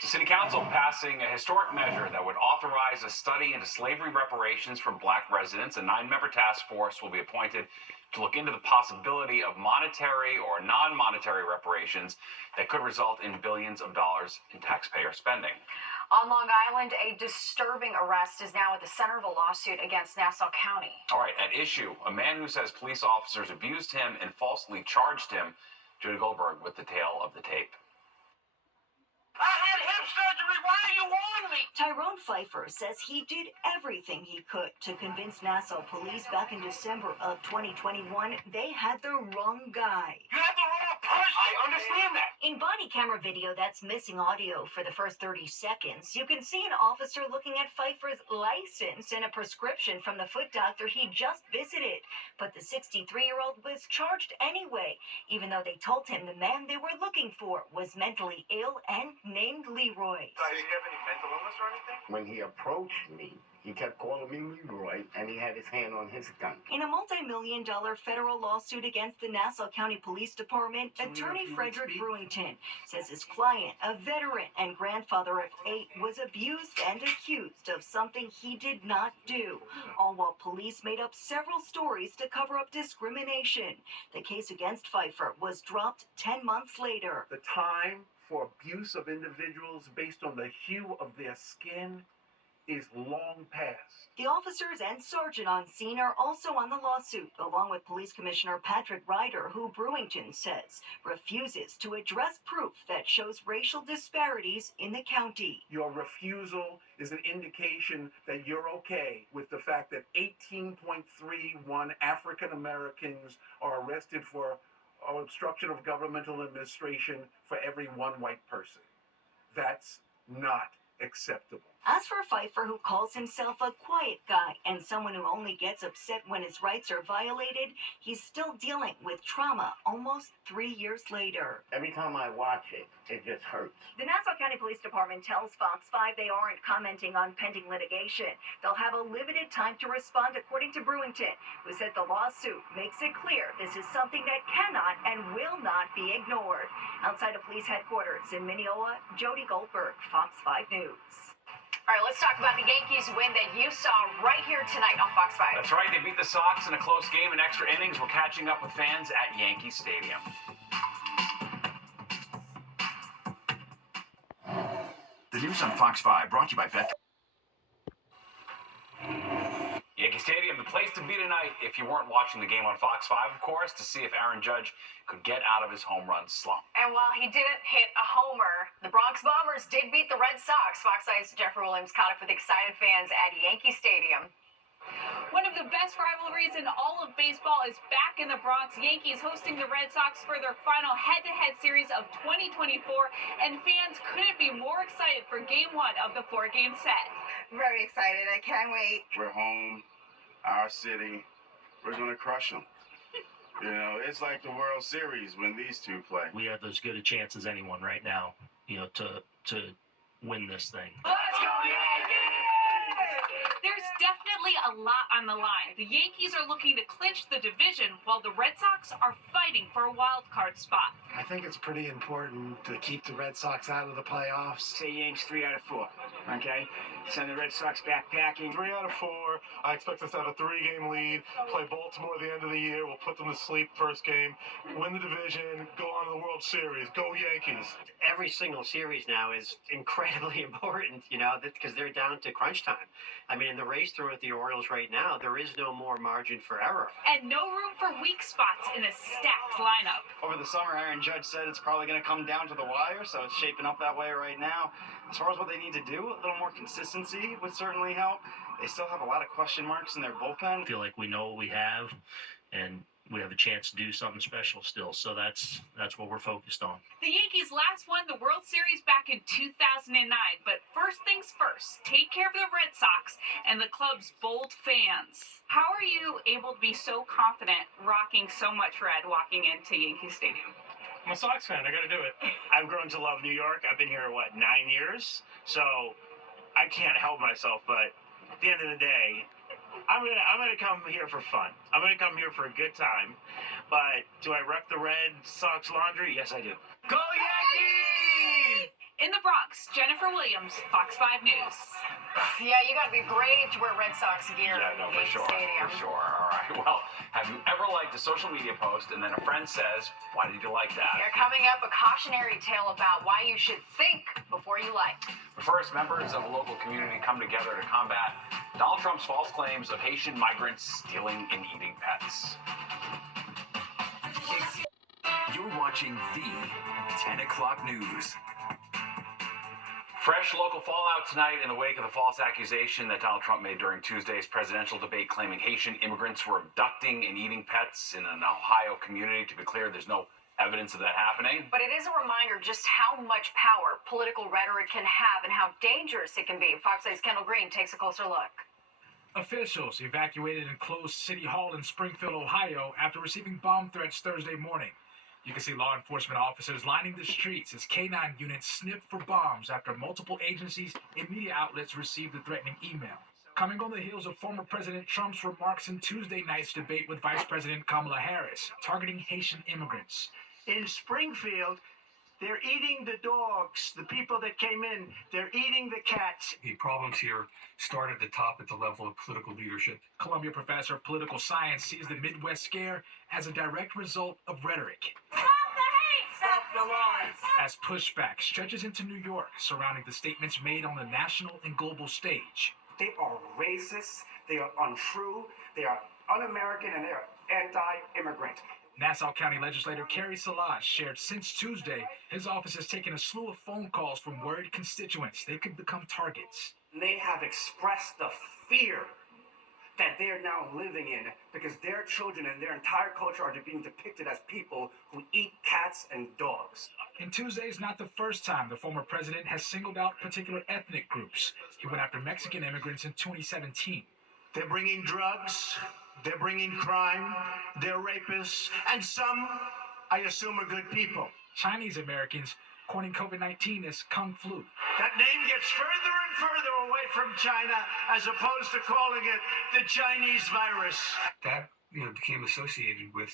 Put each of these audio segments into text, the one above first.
The City Council passing a historic measure that would authorize a study into slavery reparations for black residents. A 9-member task force will be appointed to look into the possibility of monetary or non-monetary reparations that could result in billions of dollars in taxpayer spending. On Long Island, a disturbing arrest is now at the center of a lawsuit against Nassau County. All right, at issue, a man who says police officers abused him and falsely charged him. Jody Goldberg with the tale of the tape. I had hip surgery. Why are you on me? Tyrone Pfeiffer says he did everything he could to convince Nassau police back in December of 2021 they had the wrong guy. You have the wrong person. I understand that. In body camera video that's missing audio for the first 30 seconds, you can see an officer looking at Pfeiffer's license and a prescription from the foot doctor he just visited. But the 63-year-old was charged anyway, even though they told him the man they were looking for was mentally ill and named Leroy. Did you have any mental illness or anything? When he approached me, he kept calling me Leroy, and he had his hand on his gun. In a multi-million-dollar federal lawsuit against the Nassau County Police Department, attorney Frederick Brewington says his client, a veteran and grandfather of 8, was abused and accused of something he did not do, all while police made up several stories to cover up discrimination. The case against Pfeiffer was dropped 10 months later. The time for abuse of individuals based on the hue of their skin is long past. The officers and sergeant on scene are also on the lawsuit, along with Police Commissioner Patrick Ryder, who Brewington says refuses to address proof that shows racial disparities in the county. Your refusal is an indication that you're okay with the fact that 18.31 African Americans are arrested for obstruction of governmental administration for every one white person. That's not acceptable. As for Pfeiffer, who calls himself a quiet guy and someone who only gets upset when his rights are violated, he's still dealing with trauma almost 3 years later. Every time I watch it, it just hurts. The Nassau County Police Department tells Fox 5 they aren't commenting on pending litigation. They'll have a limited time to respond, according to Brewington, who said the lawsuit makes it clear this is something that cannot and will not be ignored. Outside of police headquarters in Mineola, Jody Goldberg, Fox 5 News. All right, let's talk about the Yankees win that you saw right here tonight on Fox 5. That's right. They beat the Sox in a close game in extra innings. We're catching up with fans at Yankee Stadium. The news on Fox 5 brought to you by Bet. Yankee Stadium, the place to be tonight if you weren't watching the game on Fox 5, of course, to see if Aaron Judge could get out of his home run slump. And while he didn't hit a homer, the Bronx Bombers did beat the Red Sox. Fox 5's Jeffrey Williams caught up with excited fans at Yankee Stadium. One of the best rivalries in all of baseball is back in the Bronx. Yankees hosting the Red Sox for their final head-to-head series of 2024, and fans couldn't be more excited for Game 1 of the 4-game set. Very excited. I can't wait. We're home, our city. We're going to crush them. You know, it's like the World Series when these two play. We have as good a chance as anyone right now, to win this thing. Let's go Yankees! There's definitely a lot on the line. The Yankees are looking to clinch the division, while the Red Sox are fighting for a wild card spot. I think it's pretty important to keep the Red Sox out of the playoffs. Say Yanks 3 out of 4. Okay? Send the Red Sox backpacking. 3 out of 4. I expect us to have a 3-game lead. Play Baltimore at the end of the year. We'll put them to sleep first game. Win the division. Go on to the World Series. Go Yankees. Every single series now is incredibly important, because they're down to crunch time. I mean, in the race through with the Orioles right now, there is no more margin for error. And no room for weak spots in a stacked lineup. Over the summer, Aaron Judge said it's probably going to come down to the wire, so it's shaping up that way right now. As far as what they need to do, a little more consistency would certainly help. They still have a lot of question marks in their bullpen. I feel like we know what we have, and we have a chance to do something special still. So that's what we're focused on. The Yankees last won the World Series back in 2009. But first things first, take care of the Red Sox and the club's bold fans. How are you able to be so confident rocking so much red walking into Yankee Stadium? I'm a Sox fan. I got to do it. I've grown to love New York. I've been here, 9 years? So I can't help myself. But at the end of the day, I'm gonna come here for fun. I'm gonna come here for a good time. But do I wreck the Red Sox laundry? Yes, I do. Go Yankees! In the Bronx, Jennifer Williams, Fox 5 News. Yeah, you got to be brave to wear Red Sox gear Yeah, no, in for sure. Stadium. For sure. All right. Well, have you ever liked a social media post and then a friend says, why did you like that? Yeah, coming up, a cautionary tale about why you should think before you like. But first, members of a local community come together to combat Donald Trump's false claims of Haitian migrants stealing and eating pets. You're watching the 10 o'clock news. Fresh local fallout tonight in the wake of the false accusation that Donald Trump made during Tuesday's presidential debate claiming Haitian immigrants were abducting and eating pets in an Ohio community. To be clear, there's no evidence of that happening. But it is a reminder just how much power political rhetoric can have and how dangerous it can be. Fox 8's Kendall Green takes a closer look. Officials evacuated and closed City Hall in Springfield, Ohio after receiving bomb threats Thursday morning. You can see law enforcement officers lining the streets as K-9 units sniffed for bombs after multiple agencies and media outlets received the threatening email. Coming on the heels of former President Trump's remarks in Tuesday night's debate with Vice President Kamala Harris, targeting Haitian immigrants. In Springfield, they're eating the dogs, the people that came in. They're eating the cats. The problems here start at the top, at the level of political leadership. Columbia professor of political science sees the Midwest scare as a direct result of rhetoric. Stop the hate! Stop the lies! As pushback stretches into New York surrounding the statements made on the national and global stage. They are racist, they are untrue, they are un-American, and they are anti-immigrant. Nassau County legislator Kerry Salage shared since Tuesday his office has taken a slew of phone calls from worried constituents they could become targets. They have expressed the fear that they're now living in because their children and their entire culture are being depicted as people who eat cats and dogs. And Tuesday is not the first time the former president has singled out particular ethnic groups. He went after Mexican immigrants in 2017. They're bringing drugs, they're bringing crime, they're rapists, and some, I assume, are good people. Chinese Americans coining COVID-19 as Kung Flu. That name gets further and further away from China as opposed to calling it the Chinese virus. That became associated with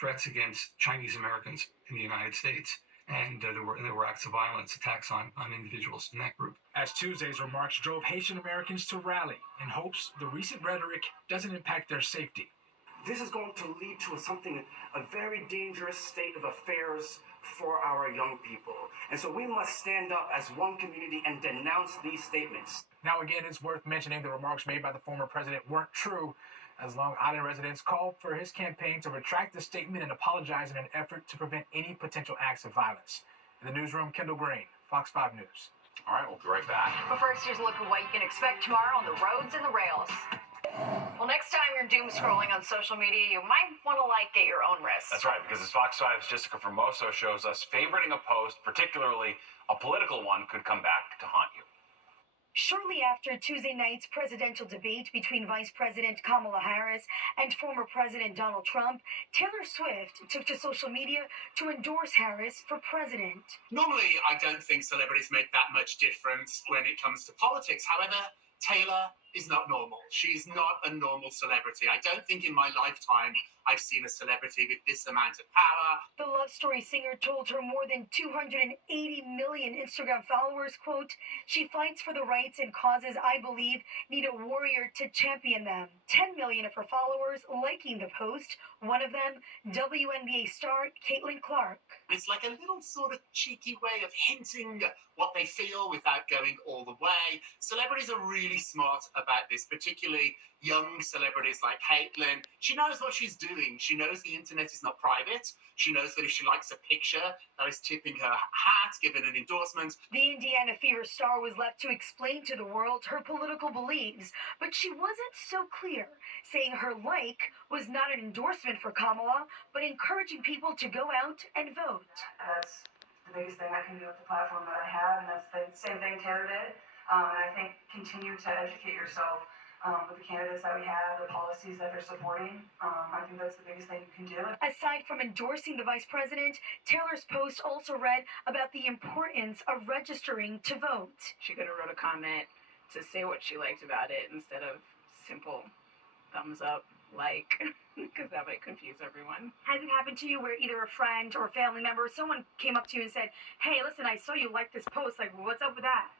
threats against Chinese Americans in the United States. And there were acts of violence, attacks on individuals in that group. As Tuesday's remarks drove Haitian Americans to rally in hopes the recent rhetoric doesn't impact their safety. This is going to lead to a very dangerous state of affairs for our young people. And so we must stand up as one community and denounce these statements. Now again, it's worth mentioning the remarks made by the former president weren't true, as Long Island residents called for his campaign to retract the statement and apologize in an effort to prevent any potential acts of violence. In the newsroom, Kendall Green, Fox 5 News. All right, we'll be right back. But first, here's a look at what you can expect tomorrow on the roads and the rails. Well, next time you're doom scrolling on social media, you might want to like at your own risk. That's right, because as Fox 5's Jessica Formoso shows us, favoriting a post, particularly a political one, could come back to haunt you. Shortly after Tuesday night's presidential debate between Vice President Kamala Harris and former President Donald Trump, Taylor Swift took to social media to endorse Harris for president. Normally, I don't think celebrities make that much difference when it comes to politics. However, Taylor is not normal. She's not a normal celebrity. I don't think in my lifetime I've seen a celebrity with this amount of power. The Love Story singer told her more than 280 million Instagram followers, quote, "She fights for the rights and causes I believe need a warrior to champion them." 10 million of her followers liking the post, one of them WNBA star Caitlin Clark. It's like a little sort of cheeky way of hinting what they feel without going all the way. Celebrities are really smart about this, particularly young celebrities like Caitlin. She knows what she's doing. She knows the internet is not private. She knows that if she likes a picture, that is tipping her hat, giving an endorsement. The Indiana Fever star was left to explain to the world her political beliefs, but she wasn't so clear, saying her like was not an endorsement for Kamala, but encouraging people to go out and vote. That's the biggest thing I can do with the platform that I have, and that's the same thing Taylor did. And I think continue to educate yourself with the candidates that we have, the policies that they're supporting. I think that's the biggest thing you can do. Aside from endorsing the vice president, Taylor's post also read about the importance of registering to vote. She could have wrote a comment to say what she liked about it instead of simple thumbs up. like, because that might confuse everyone. Has it happened to you where either a friend or a family member or someone came up to you and said, hey, listen, I saw you like this post. Like, what's up with that?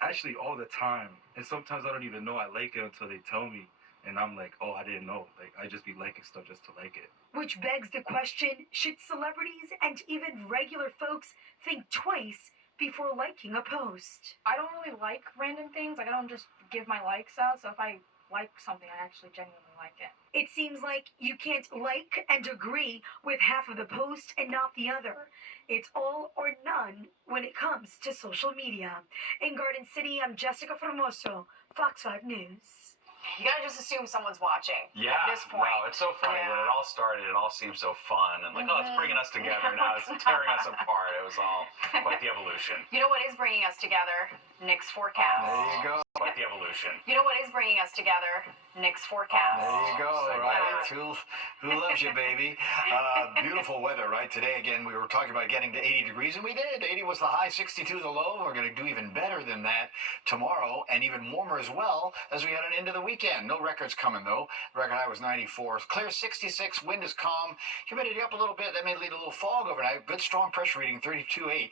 Actually, all the time. And sometimes I don't even know I like it until they tell me. And I'm like, oh, I didn't know. Like, I just be liking stuff just to like it. Which begs the question, should celebrities and even regular folks think twice before liking a post? I don't really like random things. Like, I don't just give my likes out. So if I like something, I actually genuinely like it. It seems like you can't like and agree with half of the post and not the other. It's all or none when it comes to social media. In Garden City, I'm Jessica Formoso, Fox 5 News. You gotta just assume someone's watching. Yeah. At this point. Wow, it's so funny. When it all started, it all seemed so fun and like, oh, it's bringing us together. Now it's tearing us apart. It was all quite the evolution. You know what is bringing us together? Nick's forecast. There you go. Quite the evolution. You know what is bringing us together? Nick's forecast. There you go, So right? Who loves you, baby? Beautiful weather, right? Today, again, we were talking about getting to 80 degrees, and we did. 80 was the high, 62 the low. We're going to do even better than that tomorrow, and even warmer as well as we head on into the weekend. No records coming, though. The record high was 94. Clear 66. Wind is calm. Humidity up a little bit. That may lead to a little fog overnight. Good strong pressure reading, 32.8.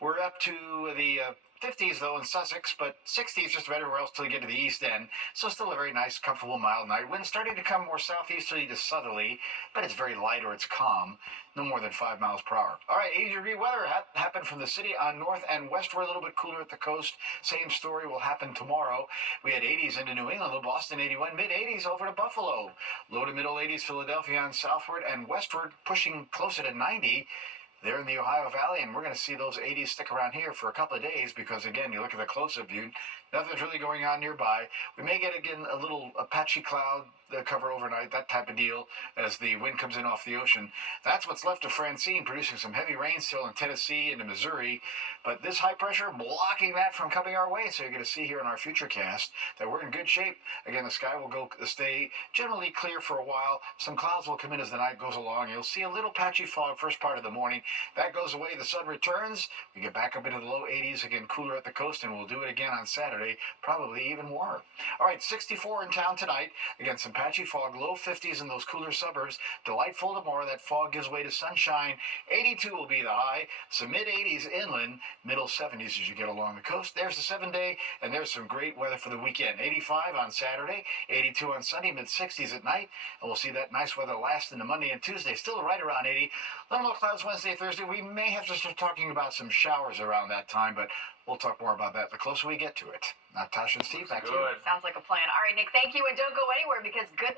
We're up to the 50s, though, in Sussex, but 60s just about everywhere else till you get to the east end. So still a very nice, comfortable, mild night. Wind starting to come more southeasterly to southerly, but it's very light or it's calm. No more than 5 miles per hour. All right, 80-degree weather happened from the city on north and west. We're a little bit cooler at the coast. Same story will happen tomorrow. We had 80s into New England, Boston 81, mid-80s over to Buffalo. Low to middle 80s, Philadelphia on southward and westward, pushing closer to 90. There in the Ohio Valley, and we're going to see those 80s stick around here for a couple of days because, again, you look at the close-up view, nothing's really going on nearby. We may get, again, a little patchy cloud cover overnight, that type of deal, as the wind comes in off the ocean. That's what's left of Francine, producing some heavy rain still in Tennessee and in Missouri, but this high pressure blocking that from coming our way, so you're going to see here in our future cast that we're in good shape. Again, the sky will stay generally clear for a while. Some clouds will come in as the night goes along. You'll see a little patchy fog first part of the morning. That goes away, the sun returns, we get back up into the low 80s, again cooler at the coast, and we'll do it again on Saturday, probably even warmer. All right, 64 in town tonight, again some patchy fog, low 50s in those cooler suburbs, delightful tomorrow, that fog gives way to sunshine, 82 will be the high, some mid-80s inland, middle 70s as you get along the coast. There's the 7-day, and there's some great weather for the weekend, 85 on Saturday, 82 on Sunday, mid-60s at night, and we'll see that nice weather last into Monday and Tuesday, still right around 80, little more clouds Wednesday, Thursday. We may have to start talking about some showers around that time, but we'll talk more about that the closer we get to it. Now, Tasha and Steve, back to you. Sounds like a plan. All right, Nick, thank you, and don't go anywhere because good